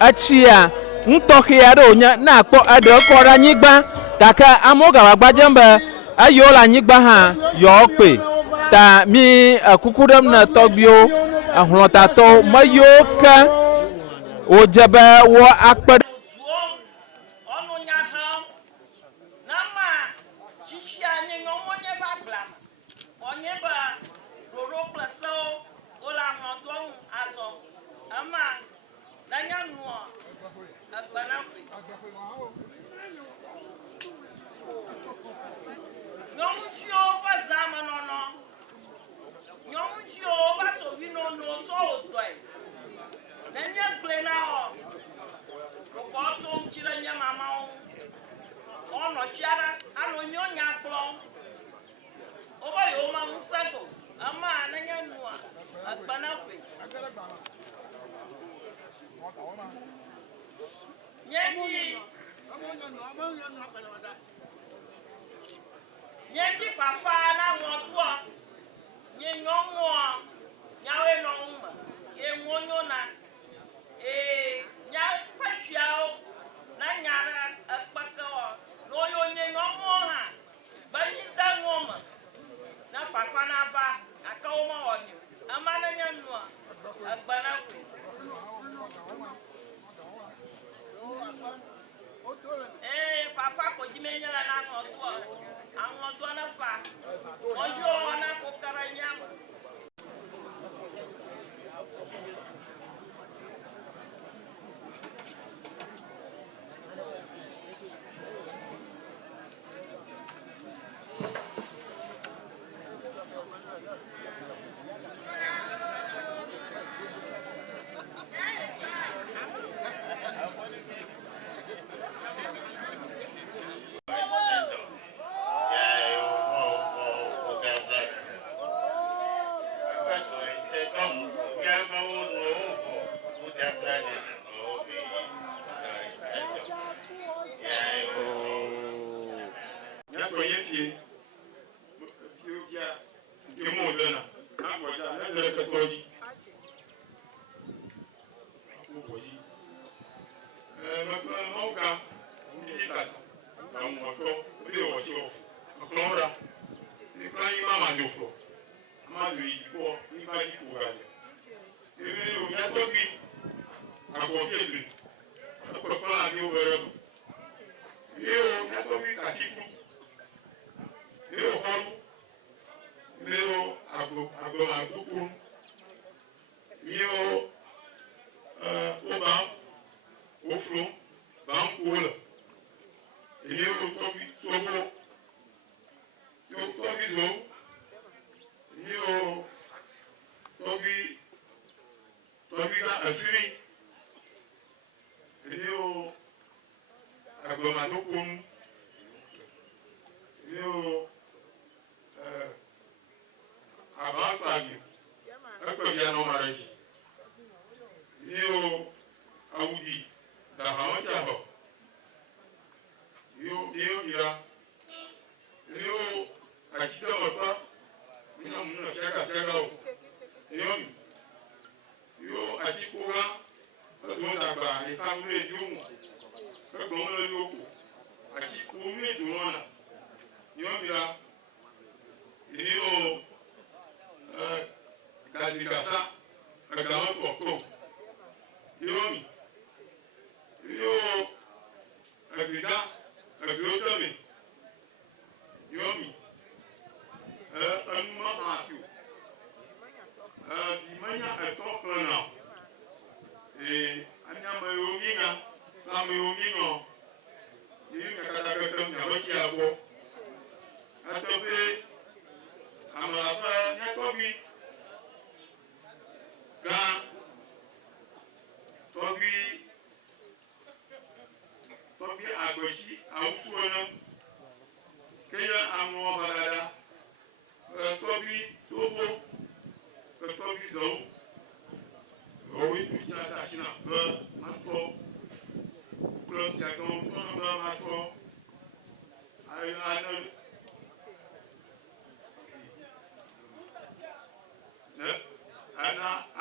achia ntɔxia ɖe wonye na akpɔ eɖe kɔ ɖe anyigba gake amewo gavagbadzem be eyiwo le anyigba hã yewo kpe ta mi kuku ɖem ne tɔgbiwo hlɔtatɔwo me yiwo ke wodze be wo akpe Nyeti papa na moto nye nyomo nyawe no uma e wonyo na nya pafiao na nyara akpatso no yo nye nyomo ha bani da ngoma na papa na ba akawo ma wonyo ama na nya no agbana ku papa ko jimenya na moto àwọn ọdún aláfà ọjọ́ ọ̀nà kò kára nyàmù.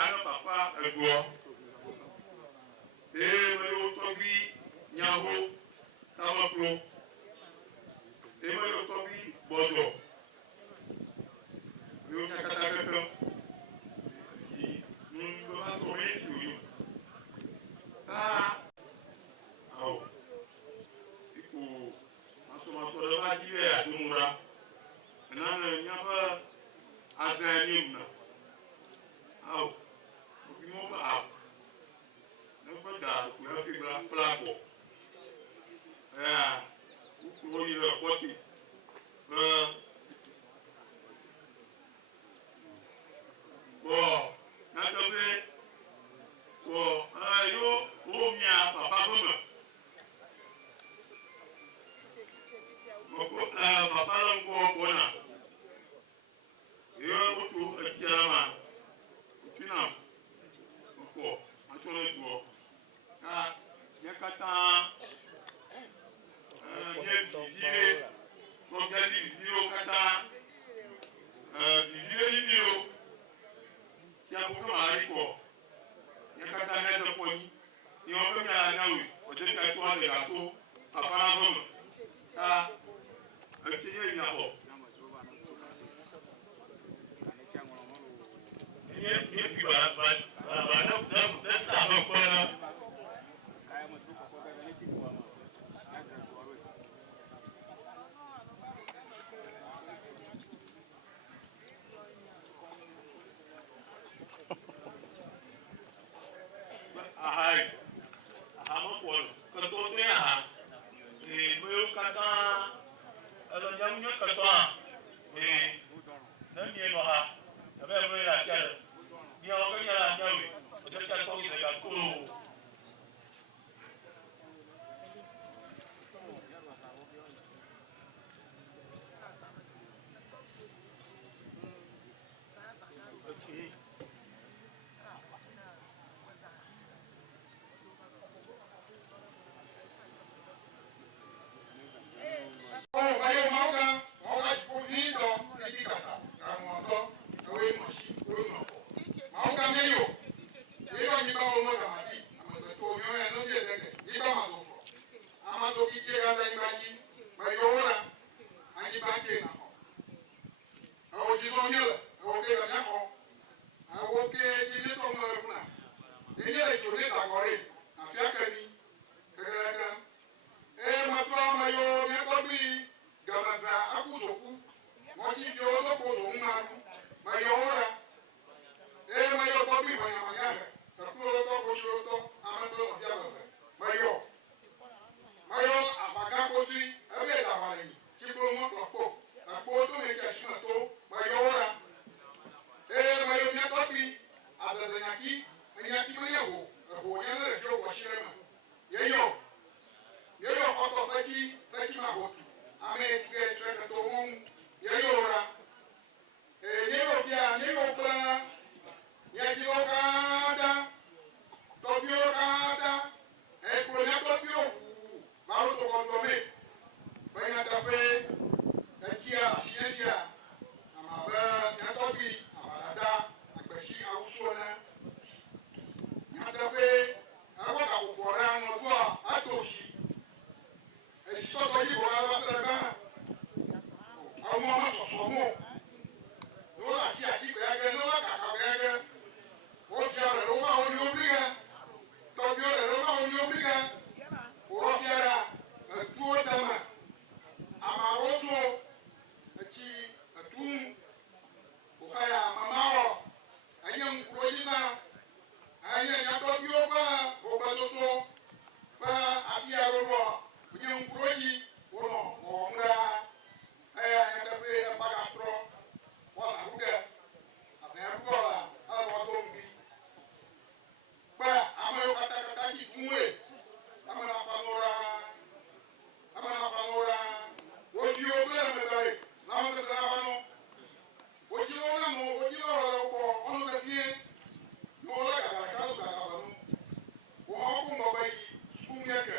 Ana papa egbo. nyaho tamapro ema yo to bi bojo yo nyakata pepe ndo ba to me fi ta aw iku maso da ba ji ya dumura nana nyaba azanimna aw obi mo ba aw na ko da ku ya fi bra plako ukuro yi le koti bo na to be bo yo o mia papa boma ko papa lan ko bona yo utu atiama utuna ko atuna duo yakata vizire kogali viziro kata vizire viziro tia buka mariko yakata neza koni ni ope ya nawe ojeka kwa de gato afana bomo achiye nyako ni kiba ba na sa ba kwa na ahai ahamo ko to to ya mo kata alo nyamnya kata na ni no ha abe mo la kere ni o ko ya la nyawe o je ka ko ni ga ko Hogbetsotso ba afia robo bunye nkroyi wono ngomra aya nyatape apagatro wasa hude asanya bukola awa tombi ba amayo kata ki kumwe amana fanora wodio bere mebare na wasa sanafano wodio na mo wodio ro ko ono sasie no la kala kala kala wọ́n kún bàbá yìí sukùn yẹ kẹ